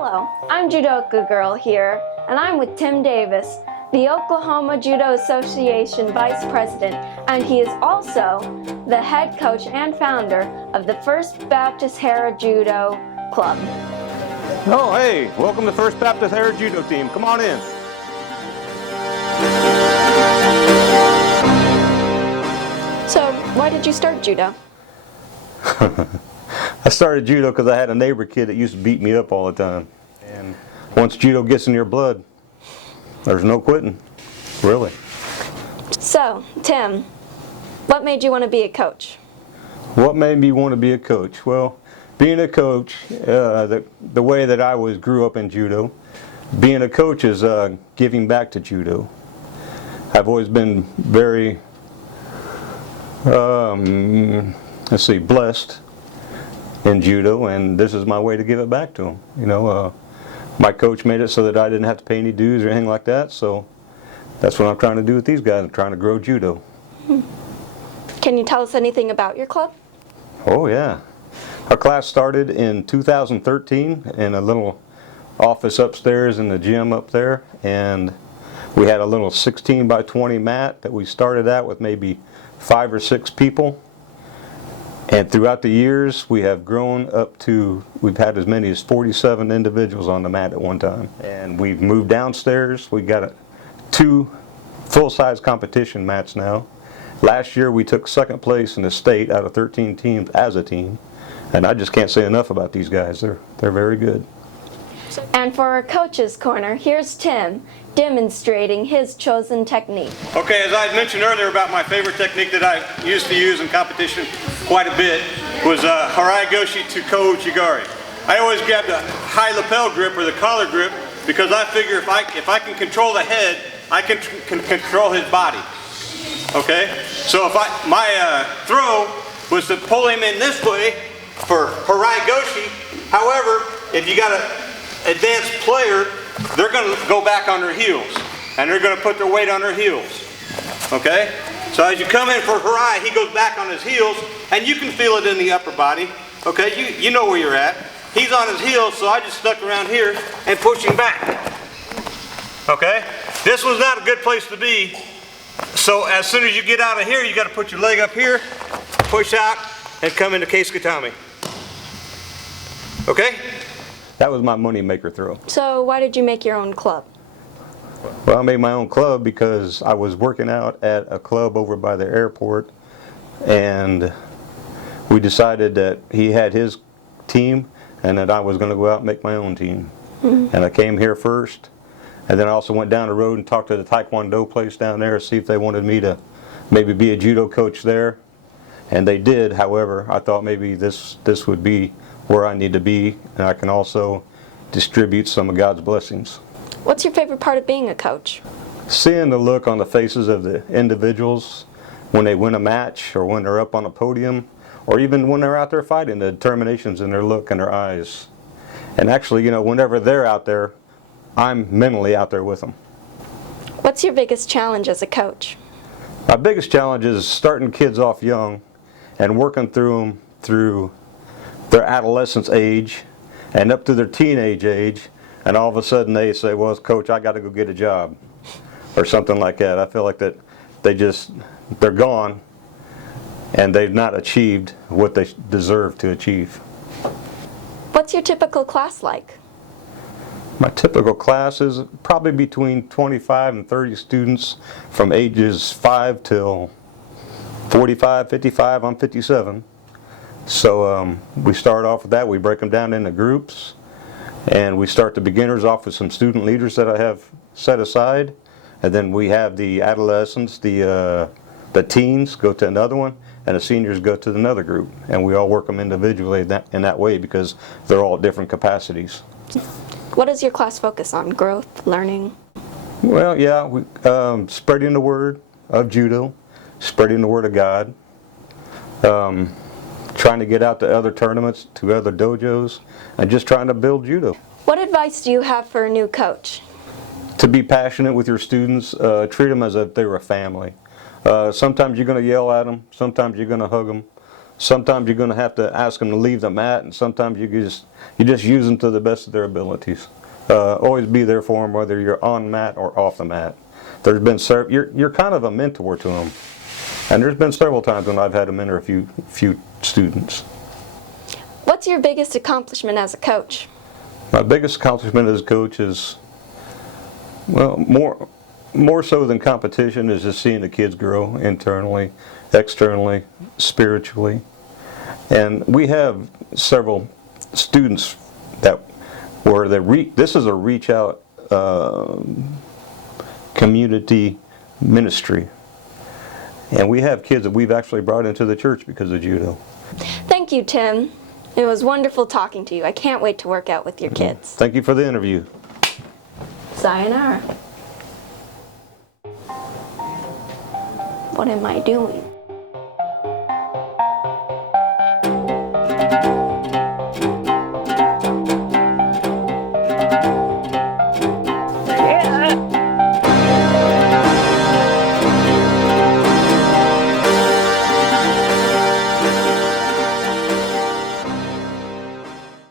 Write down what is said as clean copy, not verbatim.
Hello, I'm Judoka Girl here, and I'm with Tim Davis, the Oklahoma Judo Association Vice President, and he is also the head coach and founder of the First Baptist Harrah Judo Club. Oh, hey, welcome to First Baptist Harrah Judo team. Come on in. So, why did you start judo? I started judo because I had a neighbor kid that used to beat me up all the time. And once judo gets in your blood, there's no quitting, really. So, Tim, what made you want to be a coach? What made me want to be a coach? Well, being a coach, the way that I grew up in judo, being a coach is giving back to judo. I've always been very, blessed in judo, and this is my way to give it back to them. You know, my coach made it so that I didn't have to pay any dues or anything like that, so that's what I'm trying to do with these guys. I'm trying to grow judo. Can you tell us anything about your club? Oh yeah. Our class started in 2013 in a little office upstairs in the gym up there, and we had a little 16 by 20 mat that we started out with maybe 5 or 6 people. And throughout the years, we have grown up to, we've had as many as 47 individuals on the mat at one time. And we've moved downstairs. We got 2 full-size competition mats now. Last year, we took 2nd place in the state out of 13 teams as a team. And I just can't say enough about these guys. They're very good. And for our coach's corner, here's Tim demonstrating his chosen technique. Okay, as I had mentioned earlier about my favorite technique that I used to use in competition quite a bit was Harrah to Ko Chigari. I always grab the high lapel grip or the collar grip because I figure if I can control the head, I can control his body. Okay, so if my throw was to pull him in this way for Harrah Goshi. However, if you got an advanced player, they're going to go back on their heels, and they're going to put their weight on their heels. Okay? So as you come in for Harrah, he goes back on his heels, and you can feel it in the upper body. Okay? You know where you're at. He's on his heels, so I just stuck around here and pushed him back. Okay? This was not a good place to be. So as soon as you get out of here, you got to put your leg up here, push out, and come into case katami. Okay? That was my money maker throw. So why did you make your own club? Well, I made my own club because I was working out at a club over by the airport, and we decided that he had his team and that I was going to go out and make my own team. And I came here first, and then I also went down the road and talked to the Taekwondo place down there to see if they wanted me to maybe be a judo coach there. And they did. However, I thought maybe this would be where I need to be, and I can also distribute some of God's blessings. What's your favorite part of being a coach? Seeing the look on the faces of the individuals when they win a match, or when they're up on a podium, or even when they're out there fighting, the determinations in their look and their eyes. And actually, you know, whenever they're out there, I'm mentally out there with them. What's your biggest challenge as a coach? My biggest challenge is starting kids off young and working through them through their adolescence age and up to their teenage age, and all of a sudden they say, well, coach, I got to go get a job or something like that. I feel like that they're gone and they've not achieved what they deserve to achieve. What's your typical class like? My typical class is probably between 25 and 30 students from ages 5 till 45, 55. I'm 57. So we start off with that. We break them down into groups, and we start the beginners off with some student leaders that I have set aside, and then we have the adolescents, the teens go to another one, and the seniors go to another group, and we all work them individually in that way because they're all at different capacities. What does your class focus on? Growth, learning? Well, yeah, spreading the word of judo, spreading the word of God. Trying to get out to other tournaments, to other dojos, and just trying to build judo. What advice do you have for a new coach? To be passionate with your students, treat them as if they were a family. Sometimes you're going to yell at them, sometimes you're going to hug them, sometimes you're going to have to ask them to leave the mat, and sometimes you just use them to the best of their abilities. Always be there for them, whether you're on mat or off the mat. There's been you're kind of a mentor to them, and there's been several times when I've had to mentor a few students. What's your biggest accomplishment as a coach? My biggest accomplishment as a coach is, well, more so than competition, is just seeing the kids grow internally, externally, spiritually. And we have several students that were this is a reach out community ministry. And we have kids that we've actually brought into the church because of judo. Thank you, Tim. It was wonderful talking to you. I can't wait to work out with your kids. Thank you for the interview. Sayonara. What am I doing?